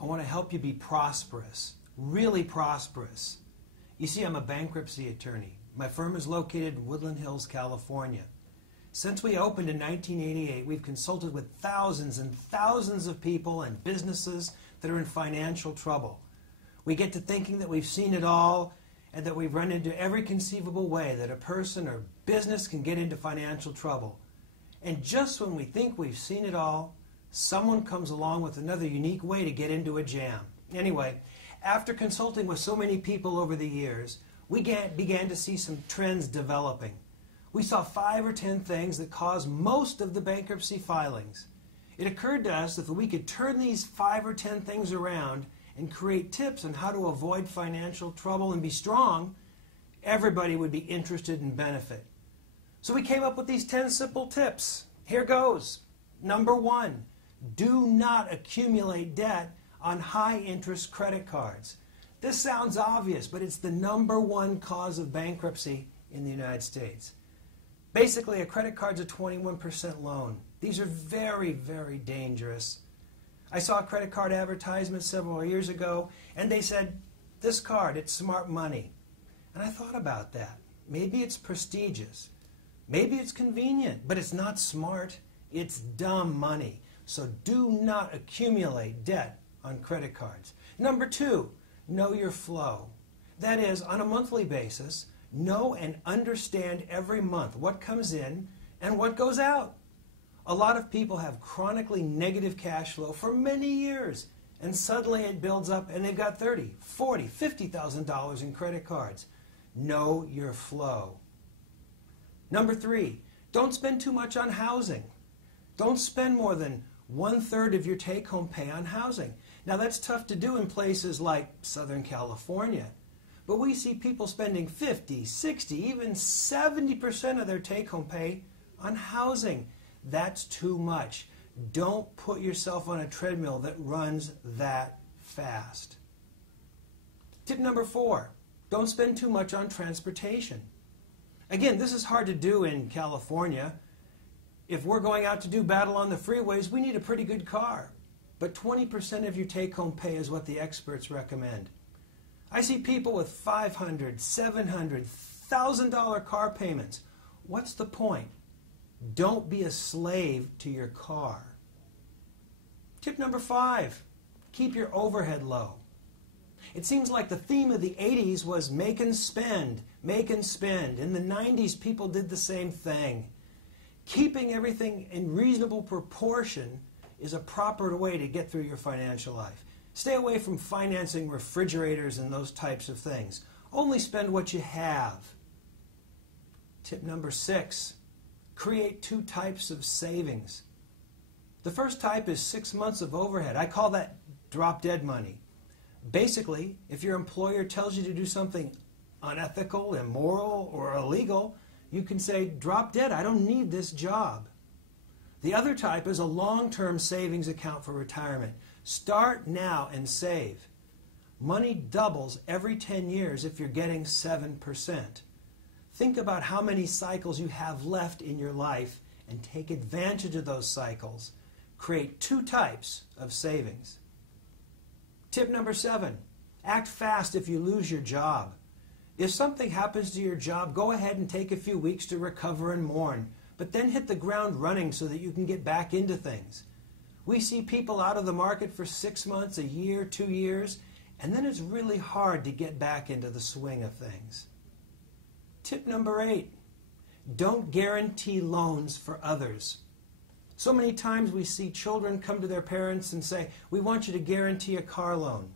I want to help you be prosperous, really prosperous. You see, I'm a bankruptcy attorney. My firm is located in Woodland Hills, California. Since we opened in 1988, we've consulted with thousands and thousands of people and businesses that are in financial trouble. We get to thinking that we've seen it all and that we've run into every conceivable way that a person or business can get into financial trouble. And just when we think we've seen it all, someone comes along with another unique way to get into a jam. Anyway, after consulting with so many people over the years, we began to see some trends developing. We saw 5 or 10 things that caused most of the bankruptcy filings. It occurred to us that if we could turn these 5 or 10 things around and create tips on how to avoid financial trouble and be strong, everybody would be interested and benefit. So we came up with these 10 simple tips. Here goes. Number 1, do not accumulate debt on high-interest credit cards. This sounds obvious, but it's the number 1 cause of bankruptcy in the United States. Basically, a credit card's a 21% loan. These are very, very dangerous. I saw a credit card advertisement several years ago, and they said, this card, it's smart money. And I thought about that. Maybe it's prestigious. Maybe it's convenient, but it's not smart. It's dumb money. So do not accumulate debt on credit cards. Number 2, know your flow. That is, on a monthly basis, know and understand every month what comes in and what goes out. A lot of people have chronically negative cash flow for many years, and suddenly it builds up and they've got $30,000, $40,000, $50,000 in credit cards. Know your flow. Number 3, don't spend too much on housing. Don't spend more than 1/3 of your take-home pay on housing. Now that's tough to do in places like Southern California, but we see people spending 50, 60, even 70% of their take-home pay on housing. That's too much. Don't put yourself on a treadmill that runs that fast. Tip number 4, don't spend too much on transportation. Again, this is hard to do in California. If we're going out to do battle on the freeways, we need a pretty good car. But 20% of your take-home pay is what the experts recommend. I see people with $500, $700, $1,000 car payments. What's the point? Don't be a slave to your car. Tip number 5, keep your overhead low. It seems like the theme of the 80s was make and spend, make and spend. In the 90s, people did the same thing. Keeping everything in reasonable proportion is a proper way to get through your financial life. Stay away from financing refrigerators and those types of things. Only spend what you have. Tip number 6, create 2 types of savings. The first type is 6 months of overhead. I call that drop-dead money. Basically, if your employer tells you to do something unethical, immoral, or illegal, you can say, drop dead, I don't need this job. The other type is a long-term savings account for retirement. Start now and save. Money doubles every 10 years if you're getting 7%. Think about how many cycles you have left in your life and take advantage of those cycles. Create 2 types of savings. Tip number 7, act fast if you lose your job. If something happens to your job, go ahead and take a few weeks to recover and mourn, but then hit the ground running so that you can get back into things. We see people out of the market for 6 months, a year, 2 years, and then it's really hard to get back into the swing of things. Tip number 8, don't guarantee loans for others. So many times we see children come to their parents and say, we want you to guarantee a car loan.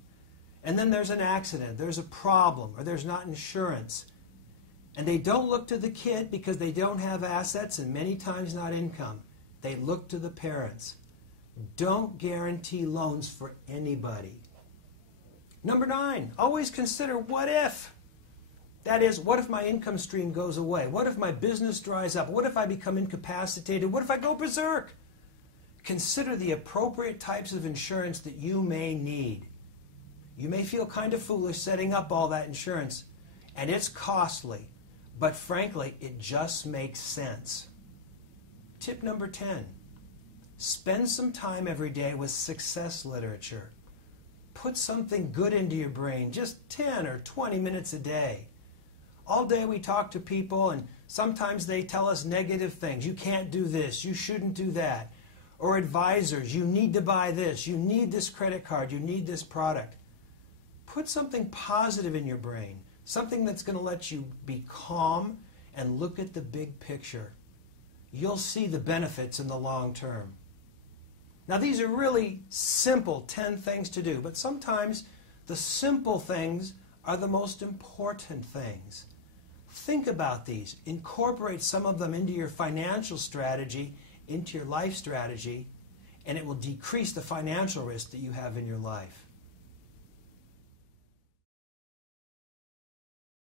And then there's an accident, there's a problem, or there's not insurance. And they don't look to the kid because they don't have assets and many times not income. They look to the parents. Don't guarantee loans for anybody. Number 9, always consider what if. That is, what if my income stream goes away? What if my business dries up? What if I become incapacitated? What if I go berserk? Consider the appropriate types of insurance that you may need. You may feel kind of foolish setting up all that insurance, and it's costly, but frankly, it just makes sense. Tip number 10, spend some time every day with success literature. Put something good into your brain, just 10 or 20 minutes a day. All day we talk to people and sometimes they tell us negative things. You can't do this, you shouldn't do that. Or advisors, you need to buy this, you need this credit card, you need this product. Put something positive in your brain, something that's going to let you be calm and look at the big picture. You'll see the benefits in the long term. Now these are really simple 10 things to do, but sometimes the simple things are the most important things. Think about these. Incorporate some of them into your financial strategy, into your life strategy, and it will decrease the financial risk that you have in your life.